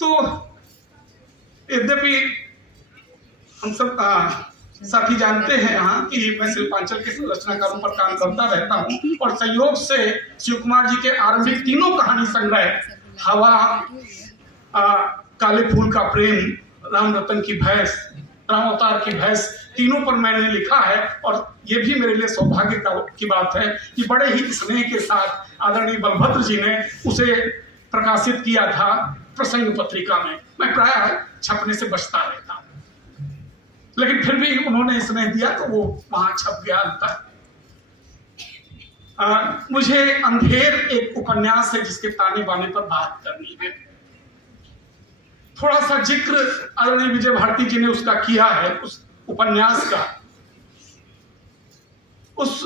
तो यद्यपि हम सब साथी जानते हैं यहाँ कि मैं शिल्पांचल के रचनाकारों पर काम करता रहता हूँ और संयोग से शिव कुमार जी के आरंभिक तीनों कहानी संग्रह हवा, काले फूल का प्रेम, राम रतन की भैंस, राम अवतार की भैंस, तीनों पर मैंने लिखा है। और ये भी मेरे लिए सौभाग्य की बात है कि बड़े ही स्नेह के साथ आदरणीय बलभद्र जी ने उसे प्रकाशित किया था प्रसंग पत्रिका में। मैं प्रायः छपने से बचता रहता हूँ, लेकिन फिर भी उन्होंने स्नेह दिया तो वो वहां छप गया अंतर। मुझे अंधेर एक उपन्यास है जिसके ताने बाने पर बात करनी है। थोड़ा सा जिक्र आदरणीय विजय भारती जी ने उसका किया है, उस उपन्यास का। उस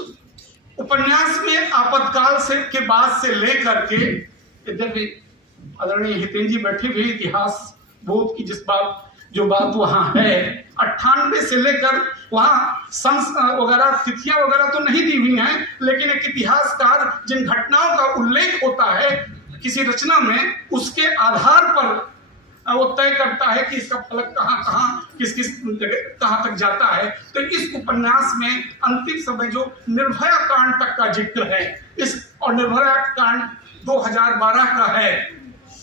उपन्यास में आपातकाल के बाद से लेकर के, यद्यपि आदरणीय हितेन जी बैठे हुए इतिहास बोध की जो बात वहां है, 98 से लेकर वहां संस वगैरह तिथियां वगैरह तो नहीं दी हुई हैं, लेकिन एक इतिहासकार जिन घटनाओं का उल्लेख होता है किसी रचना में, उसके आधार पर वो तय करता है कि इसका फलक कहाँ किस जगह कहाँ तक जाता है। तो इस उपन्यास में अंतिम समय जो निर्भया कांड तक का जिक्र है, और निर्भया कांड 2012 का है,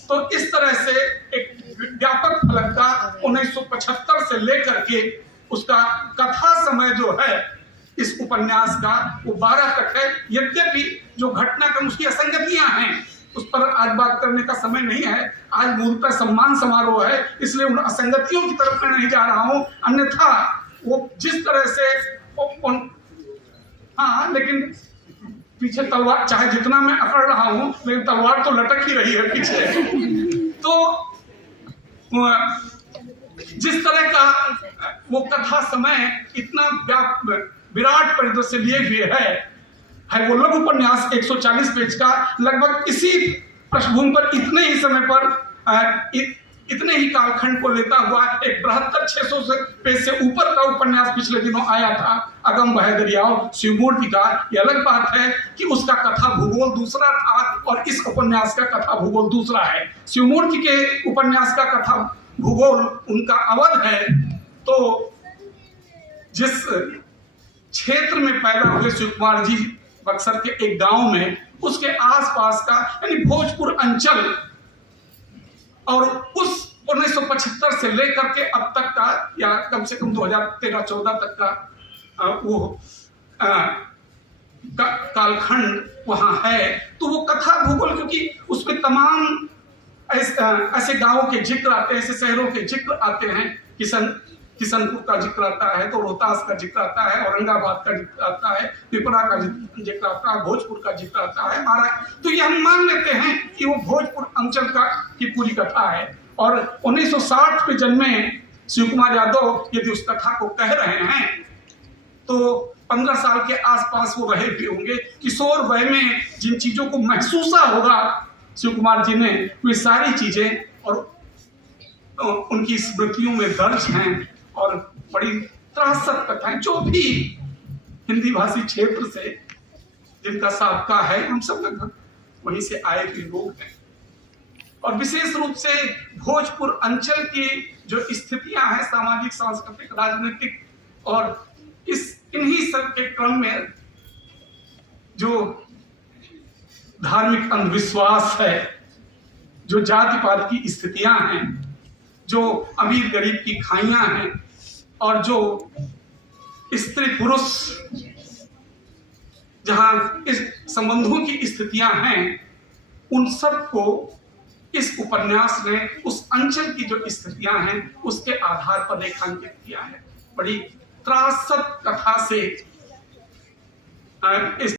तो इस तरह से एक व्यापक फलक का 1975 से लेकर के उसका कथा समय जो है इस उपन्यास का वो 12 तक है। यद्यपि जो घटनाक्रम उसकी असंगतियां हैं उस पर आज बात करने का समय नहीं है, आज मूलतः सम्मान समारोह है, इसलिए उन असंगतियों की तरफ मैं नहीं जा रहा हूं। अन्यथा वो जिस तरह से लेकिन पीछे तलवार, चाहे जितना मैं अकड़ रहा हूं, लेकिन तलवार तो लटक ही रही है पीछे। तो जिस तरह का वो कथा समय इतना विराट परिदृश्य लिए हुए है वो लघु उपन्यास 140 पेज का, लगभग इसी पृष्ठभूमि पर इतने ही समय पर इतने ही कालखंड को लेता हुआ एक 72-600 पेज से ऊपर का उपन्यास पिछले दिनों आया था, अगम बह दरियाओं शिवमूर्ति का। ये अलग बात है कि उसका कथा भूगोल दूसरा था और इस उपन्यास का कथा भूगोल दूसरा है। शिवमूर्ति के उपन्यास का कथा भूगोल उनका अवध है। तो जिस क्षेत्र में पैदा हुए शिव कुमार जी, बक्सर के एक गांव में, उसके आसपास का यानी भोजपुर अंचल, और उस 1975 से लेकर के अब तक का या कम से कम 2013-14 तक का वो कालखंड वहां है। तो वो कथा भूगोल, क्योंकि उसमें तमाम ऐसे गांवों के जिक्र आते हैं, ऐसे शहरों के जिक्र आते हैं, किशनपुर का जिक्र आता है, तो रोहतास का जिक्र आता है, औरंगाबाद का जिक्र आता है, पिपरा का जिक्र आता है, भोजपुर का जिक्र आता है महाराज। तो ये हम मान लेते हैं कि वो भोजपुर अंचल की पूरी कथा है। और 1960 में जन्मे शिव कुमार यादव यदि उस कथा को कह रहे हैं तो 15 साल के आसपास वो रहे भी होंगे। किशोर वय में जिन चीजों को महसूसा होगा शिव कुमार जी ने, वे सारी चीजें और उनकी स्मृतियों में दर्ज हैं। और बड़ी त्रासक कथाएं, जो भी हिंदी भाषी क्षेत्र से जिनका साबका है, हम सब लगभग वहीं से आए हुए लोग हैं। और विशेष रूप से भोजपुर अंचल की जो स्थितियां हैं, सामाजिक, सांस्कृतिक, राजनीतिक, और इन्हीं सब के क्रम में जो धार्मिक अंधविश्वास है, जो जाति पात की स्थितियां हैं, जो अमीर गरीब की खाइयां हैं, और जो स्त्री पुरुष जहां इस संबंधों की स्थितियां हैं, उन सब को इस उपन्यास ने उस अंचल की जो स्थितियां हैं उसके आधार पर रेखांकित किया है। बड़ी त्रासक कथा से इस